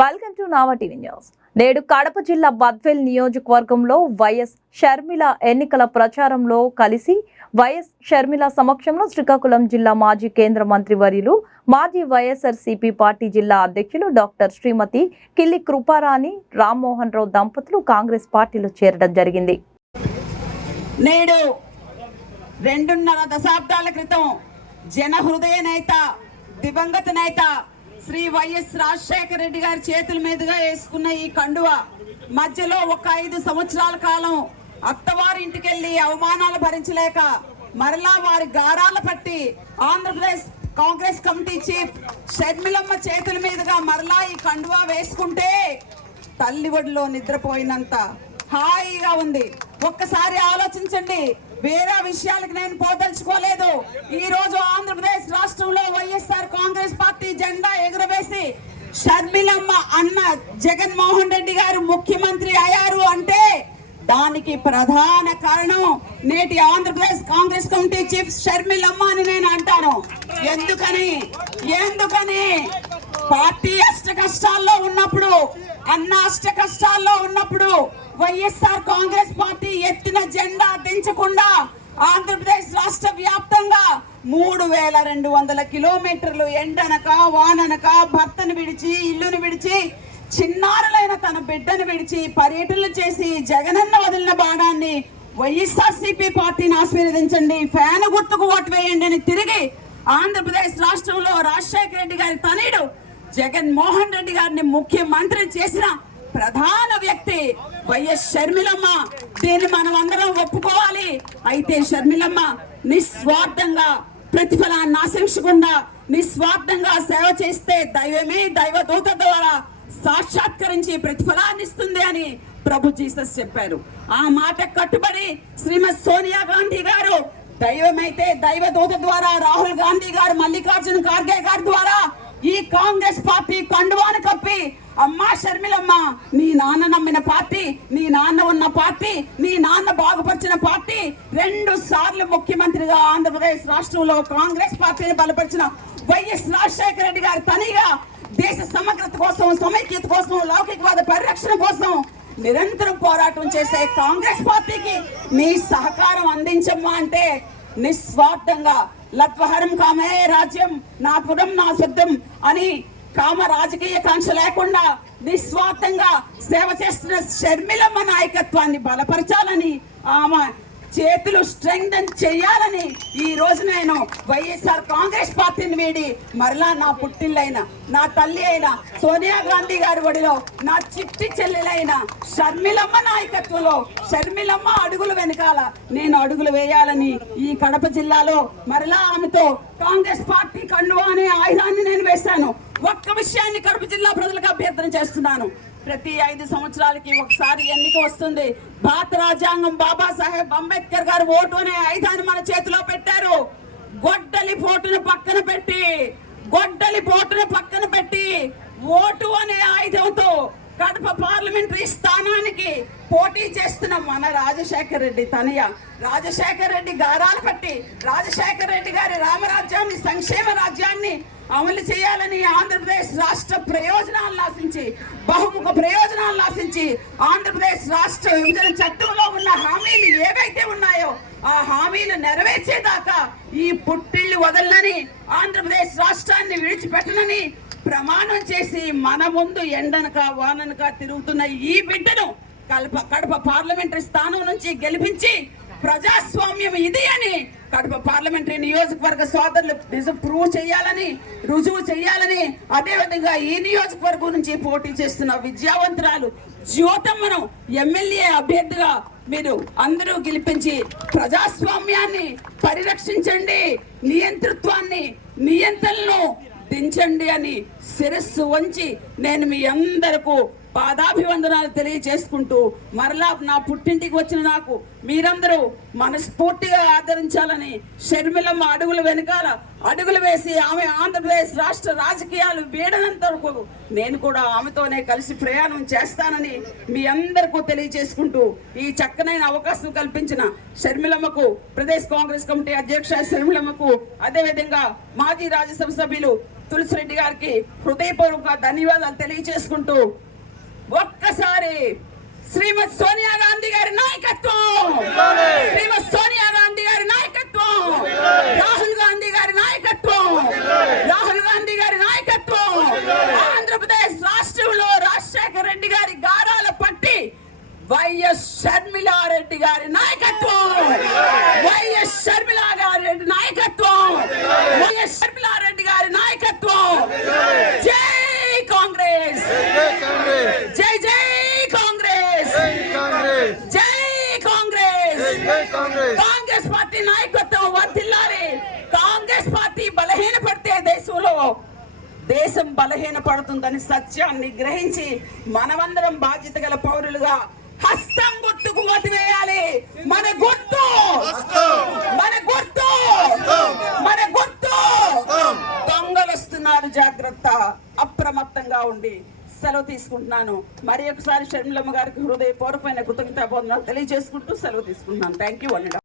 welcome to Nava TV news నేడు కడప జిల్లా బద్వేల్ నియోజకవర్గంలో వైఎస్ షర్మిల ఎన్నికల ప్రచారంలో కలిసి వైఎస్ షర్మిల సమక్షంలో శ్రీకాకుళం జిల్లా మాజీ కేంద్ర మంత్రి వర్యులు మాజీ వైఎస్ఆర్సీపీ పార్టీ జిల్లా అధ్యక్షులు డాక్టర్ శ్రీమతి కిల్లి కృపారాణి రామ్మోహన్ రావు దంపతులు కాంగ్రెస్ పార్టీలో చేరడం జరిగింది నేడు రెండున్నర దశాబ్దాల క్రితం జన హృదయ నేత దివంగత నేత శ్రీ వైఎస్ రాజశేఖర రెడ్డి గారి చేతుల మీదుగా వేసుకున్న ఈ కండువ మధ్యలో ఒక ఐదు సంవత్సరాల కాలం అత్తవారింటికి వెళ్ళి అవమానాలు భరించలేక మరలా వారి గారాలు పట్టి ఆంధ్రప్రదేశ్ కాంగ్రెస్ కమిటీ చీఫ్ షర్మిలమ్మ చేతుల మీదుగా మరలా ఈ కండువా వేసుకుంటే తల్లి ఒడిలో నిద్రపోయినంత హాయిగా ఉంది ఒక్కసారి ఆలోచించండి వేరే విషయాలకు నేను పోదలుచుకోలేదు ఈ రోజు ఆంధ్రప్రదేశ్ రాష్ట్రంలో పార్టీ జెండా ఎగురవేసి షర్మిలమ్మ అన్న జగన్మోహన్ రెడ్డి గారు ముఖ్యమంత్రి అయ్యారు అంటే దానికి ప్రధాన కారణం నేటి ఆంధ్రప్రదేశ్ కాంగ్రెస్ కమిటీ చీఫ్ షర్మిలమ్మ అని నేను అంటాను ఎందుకని ఎందుకని పార్టీ అష్ట కష్టాల్లో ఉన్నప్పుడు అన్న అష్ట కష్టాల్లో ఉన్నప్పుడు వైఎస్ఆర్ కాంగ్రెస్ పార్టీ ఎత్తిన జెండా దించకుండా ఆంధ్రప్రదేశ్ రాష్ట్ర వ్యాప్తంగా మూడు వేల రెండు వందల కిలోమీటర్లు ఎండనక వాననక భర్తను విడిచి ఇల్లును విడిచి చిన్నారులైన తన బిడ్డను విడిచి పర్యటనలు చేసి జగనన్న వదిలిన బాణాన్ని వైఎస్ఆర్సీపీ పార్టీని ఆశీర్వదించండి ఫ్యాన్ గుర్తుకు ఓటు వేయండి అని తిరిగి ఆంధ్రప్రదేశ్ రాష్ట్రంలో రాజశేఖర రెడ్డి గారి తనయుడు జగన్మోహన్ రెడ్డి గారిని ముఖ్యమంత్రి చేసిన ప్రధాన వ్యక్తి వైఎస్ షర్మిలమ్మ దీన్ని మనం అందరం ఒప్పుకోవాలి అయితే షర్మిలమ్మ నిస్వార్థంగా ప్రతిఫలాన్ని ఆశించకుండా నిస్వార్థంగా సేవ చేస్తే దైవమే దైవ దూత ద్వారా సాక్షాత్కరించి ప్రతిఫలాన్ని ఇస్తుంది అని ప్రభు జీసస్ చెప్పారు ఆ మాట కట్టుబడి శ్రీమతి సోనియా గాంధీ గారు దైవమైతే దైవ దూత ద్వారా రాహుల్ గాంధీ గారు మల్లికార్జున ఖార్గే గారి ద్వారా ఈ కాంగ్రెస్ పార్టీ కండువాను కప్పి అమ్మా షర్మిలమ్మ నీ నాన్న నమ్మిన పార్టీ నీ నాన్న ఉన్న పార్టీ నీ నాన్న బాగుపరిచిన పార్టీ రెండు సార్లు ముఖ్యమంత్రిగా ఆంధ్రప్రదేశ్ రాష్ట్రంలో కాంగ్రెస్ పార్టీని బలపరిచిన వైఎస్ రాజశేఖర రెడ్డి గారు తనిగా దేశ సమగ్రత కోసం సమైక్యత కోసం లౌకికవాద పరిరక్షణ కోసం నిరంతరం పోరాటం చేసే కాంగ్రెస్ పార్టీకి మీ సహకారం అందించమ్మా అంటే నిస్వార్థంగా లత్వహరం కామే రాజ్యం నా పురం నా శుద్ధం అని కామ రాజకీయ కాంక్ష లేకుండా నిస్వార్థంగా సేవ చేస్తున్న షర్మిలమ్మ నాయకత్వాన్ని బలపరచాలని ఆమె చేతులు స్ట్రెంగ్ చేయాలని ఈ రోజు నేను వైఎస్ఆర్ కాంగ్రెస్ పార్టీని వీడి మరలా నా పుట్టిల్లైన నా తల్లి అయిన సోనియా గాంధీ గారి ఒడిలో నా చిట్టి చెల్లెలైన షర్మిలమ్మ నాయకత్వంలో షర్మిలమ్మ అడుగులు వెనకాల నేను అడుగులు వేయాలని ఈ కడప జిల్లాలో మరలా ఆమెతో కాంగ్రెస్ పార్టీ కండువా అనే ఆయుధాన్ని నేను వేశాను ఒక్క విషయాన్ని కడప జిల్లా ప్రజలకు అభ్యర్థన చేస్తున్నాను ప్రతి ఐదు సంవత్సరాలకి ఒకసారి ఎన్నిక వస్తుంది భారత రాజ్యాంగం బాబాసాహెబ్ అంబేద్కర్ గారు ఓటు అనే ఐదాన్ని మన చేతిలో పెట్టారు గొడ్డలి పోటును పక్కన పెట్టి గొడ్డలి పోటును పక్కన పెట్టి ఓటు అనే ఆయుధంతో కడప పార్లమెంటరీ స్థానానికి పోటీ చేస్తున్న మన రాజశేఖర్ రెడ్డి తనయ రాజశేఖర్ రెడ్డి గారాలు పట్టి రాజశేఖర్ రెడ్డి గారి రామరాజ్యాన్ని సంక్షేమ రాజ్యాన్ని అమలు చేయాలని ఆంధ్రప్రదేశ్ రాష్ట్ర ప్రయోజనాలను ఆశించి బహుముఖ ప్రయోజనాలను ఆశించి ఆంధ్రప్రదేశ్ రాష్ట్ర విభజన చట్టంలో ఉన్న హామీలు ఏవైతే ఉన్నాయో ఆ హామీలు నెరవేర్చేదాకా ఈ పుట్టిళ్ళు వదలని ఆంధ్రప్రదేశ్ రాష్ట్రాన్ని విడిచిపెట్టనని ప్రమాణం చేసి మన ముందు ఎండనక వాననక తిరుగుతున్న ఈ బిడ్డను కల్ప కడప పార్లమెంటరీ స్థానం నుంచి గెలిపించి ప్రజాస్వామ్యం ఇది అని కడప పార్లమెంటరీ నియోజకవర్గ సోదరులు నిజం ప్రూవ్ చేయాలని రుజువు చేయాలని అదేవిధంగా ఈ నియోజకవర్గం నుంచి పోటీ చేస్తున్న విద్యావంతురాలు జ్యోతమ్మను ఎమ్మెల్యే అభ్యర్థిగా మీరు అందరూ గెలిపించి ప్రజాస్వామ్యాన్ని పరిరక్షించండి నియంతృత్వాన్ని నియంత్రణను దించండి అని శిరస్సు వంచి నేను మీ అందరకు పాదాభివందనాలు తెలియచేసుకుంటూ మరలా నా పుట్టింటికి వచ్చిన నాకు మీరందరూ మనస్ఫూర్తిగా ఆదరించాలని షర్మిలమ్మ అడుగుల వెనకాల అడుగులు వేసి ఆమె ఆంధ్రప్రదేశ్ రాష్ట్ర రాజకీయాలు వీడనంత వరకు నేను కూడా ఆమెతోనే కలిసి ప్రయాణం చేస్తానని మీ అందరికీ తెలియచేసుకుంటూ ఈ చక్కనైన అవకాశం కల్పించిన షర్మిలమ్మకు ప్రదేశ్ కాంగ్రెస్ కమిటీ అధ్యక్ష షర్మిలమ్మకు అదేవిధంగా మాజీ రాజ్యసభ సభ్యులు తులసిరెడ్డి గారికి హృదయపూర్వక ధన్యవాదాలు తెలియచేసుకుంటూ ఒక్కసారి శ్రీమతి సోనియా గాంధీ గారి నాయకత్వం శ్రీమతి సోనియా గాంధీ గారి నాయకత్వం రాహుల్ గాంధీ గారి కాంగ్రెస్ జై కాంగ్రెస్ కాంగ్రెస్ పార్టీ నాయకత్వం వర్తిల్లాలి కాంగ్రెస్ పార్టీ బలహీన పడితే దేశంలో దేశం బలహీన పడుతుందని సత్యాన్ని గ్రహించి మనమందరం బాధ్యత గల పౌరులుగా హస్తం గుర్తుకు ఓటువేయాలి మన గుర్తు మన గుర్తు మన గుర్తు వస్తున్నారు జాగ్రత్త అప్రమత్తంగా ఉండి సెలవు తీసుకుంటున్నాను మరి ఒకసారి షర్మిలమ్మ గారికి హృదయపూర్వకమైన బోధనలు తెలియజేసుకుంటూ సెలవు తీసుకుంటున్నాను థ్యాంక్ యూ